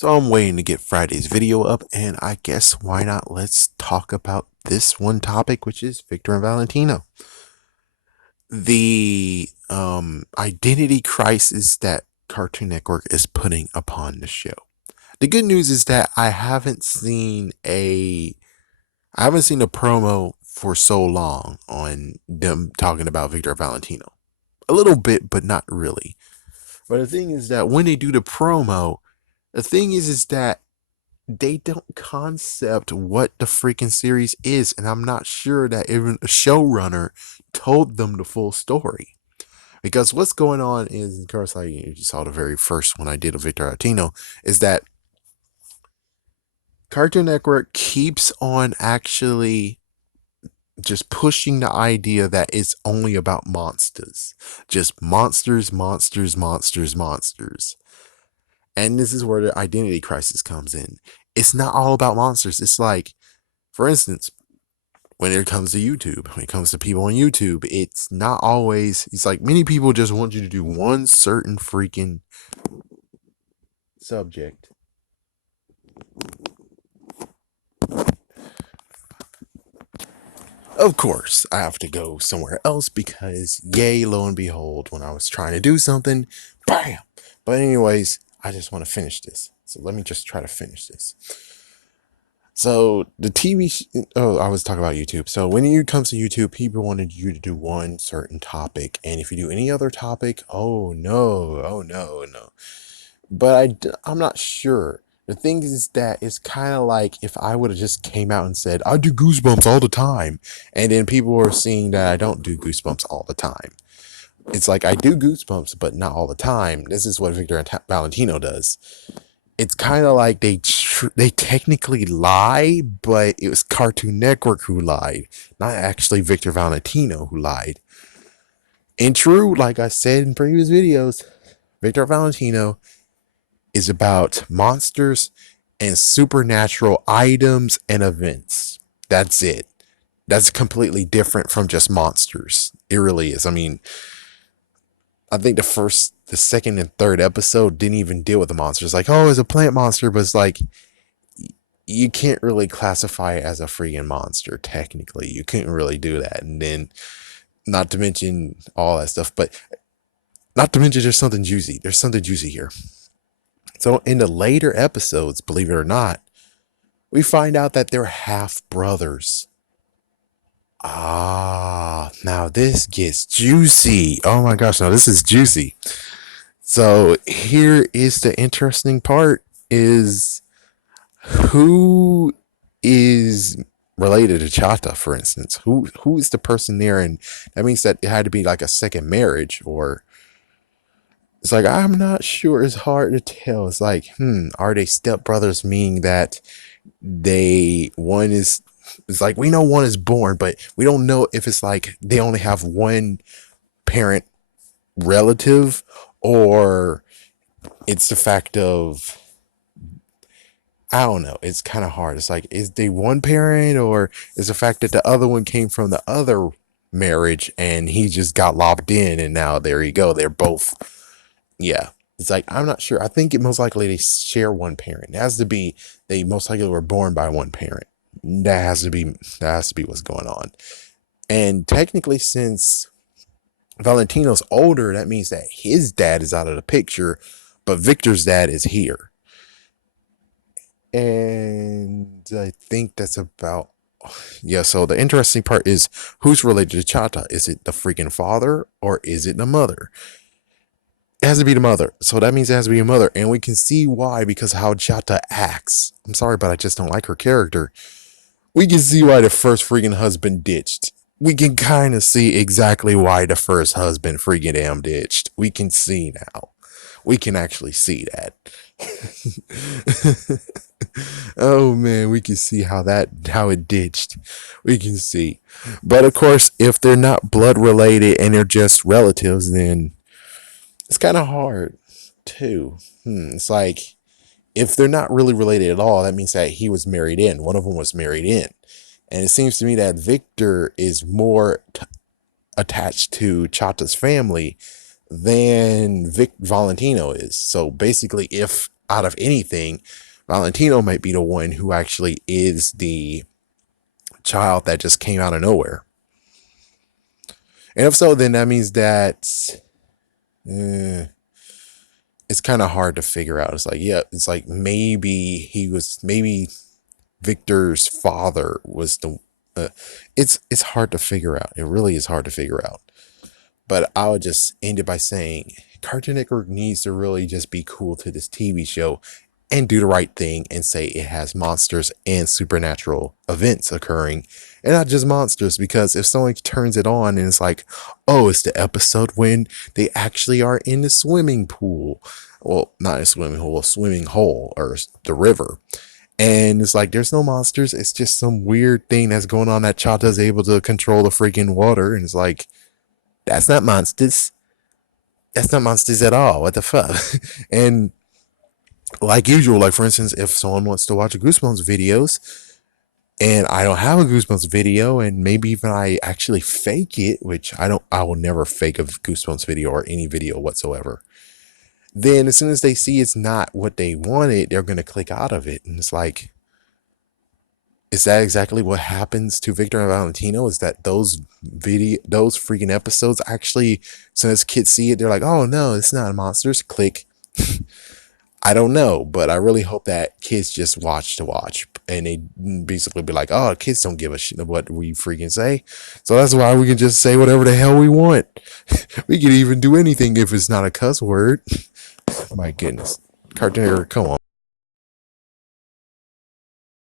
So I'm waiting to get Friday's video up, and I guess why not? Let's talk about this one topic, which is Victor and Valentino. The identity crisis that Cartoon Network is putting upon the show. The good news is that I haven't seen a promo for so long on them talking about Victor Valentino. A little bit, but not really. But the thing is that when they do the promo, the thing is that they don't concept what the freaking series is, and I'm not sure that even a showrunner told them the full story. Because what's going on is, of course, like you saw the very first one I did of Victor Latino, is that Cartoon Network keeps on actually just pushing the idea that it's only about monsters. Just monsters, monsters, monsters, monsters. And this is where the identity crisis comes in. It's not all about monsters. It's like, for instance, when it comes to YouTube, when it comes to people on YouTube, it's not always, it's like many people just want you to do one certain freaking subject. Of course, I have to go somewhere else because, yay, lo and behold, when I was trying to do something, bam. But, anyways, I just want to finish this. So, let me just try to finish this. So the I was talking about YouTube. So when it comes to YouTube, people wanted you to do one certain topic, and if you do any other topic, oh no, oh no, no. But I'm not sure. The thing is that it's kind of like if I would have just came out and said I do Goosebumps all the time, and then people were seeing that I don't do Goosebumps all the time. It's like I do Goosebumps, but not all the time. This is what Victor Valentino does. It's kind of like they technically lie, but it was Cartoon Network who lied, not actually Victor Valentino who lied. And true, like I said in previous videos, Victor Valentino is about monsters and supernatural items and events. That's it. That's completely different from just monsters. It really is. I mean, I think the second, and third episode didn't even deal with the monsters. Like, oh, it's a plant monster, but it's like you can't really classify it as a freaking monster. Technically, you couldn't really do that. And then, not to mention all that stuff, but not to mention there's something juicy. There's something juicy here. So in the later episodes, believe it or not, we find out that they're half brothers. Ah, now this gets juicy. Oh my gosh, now this is juicy. So here is the interesting part is who is related to Chata, for instance? Who is the person there? And that means that it had to be like a second marriage, or it's like I'm not sure. It's hard to tell. It's like, are they stepbrothers, meaning that one is, it's like we know one is born, but we don't know if it's like they only have one parent relative, or it's the fact of, I don't know. It's kind of hard. It's like, is they one parent, or is the fact that the other one came from the other marriage and he just got lopped in, and now there you go. They're both, yeah. It's like, I'm not sure. I think it most likely they share one parent. It has to be, they most likely were born by one parent. That has to be what's going on. And technically, since Valentino's older, that means that his dad is out of the picture, but Victor's dad is here. And I think that's about, yeah. So the interesting part is who's related to Chata. Is it the freaking father, or is it the mother? It has to be the mother. So that means it has to be a mother, and we can see why, because how Chata acts. I'm sorry, but I just don't like her character. We can see why the first freaking husband ditched. We can kind of see exactly why the first husband freaking damn ditched. We can see now. We can actually see that. Oh man, we can see how it ditched. We can see. But of course, if they're not blood related and they're just relatives, then it's kind of hard too. It's like, if they're not really related at all, that means that he was married in. One of them was married in. And it seems to me that Victor is more attached to Chata's family than Valentino is. So basically, if out of anything, Valentino might be the one who actually is the child that just came out of nowhere. And if so, then that means that uh, it's kind of hard to figure out. It's like, yeah, it's like maybe Victor's father was the. It's hard to figure out. It really is hard to figure out. But I would just end it by saying Cartoon Network needs to really just be cool to this TV show and do the right thing and say it has monsters and supernatural events occurring and not just monsters. Because if someone turns it on and it's like, oh, it's the episode when they actually are in the swimming pool. Well, not a swimming pool, a swimming hole or the river. And it's like, there's no monsters. It's just some weird thing that's going on that Chata's able to control the freaking water. And it's like, that's not monsters. That's not monsters at all. What the fuck? And like usual, like for instance, if someone wants to watch a Goosebumps videos and I don't have a Goosebumps video, and maybe even I actually fake it, which I will never fake a Goosebumps video or any video whatsoever. Then as soon as they see it's not what they wanted, they're gonna click out of it. And it's like, is that exactly what happens to Victor and Valentino? Is that those freaking episodes actually, as soon as kids see it, they're like, oh no, it's not monsters. Click. I don't know, but I really hope that kids just watch to watch and they basically be like, oh, kids don't give a shit what we freaking say. So that's why we can just say whatever the hell we want. We can even do anything if it's not a cuss word. My goodness. Cartoon, come on.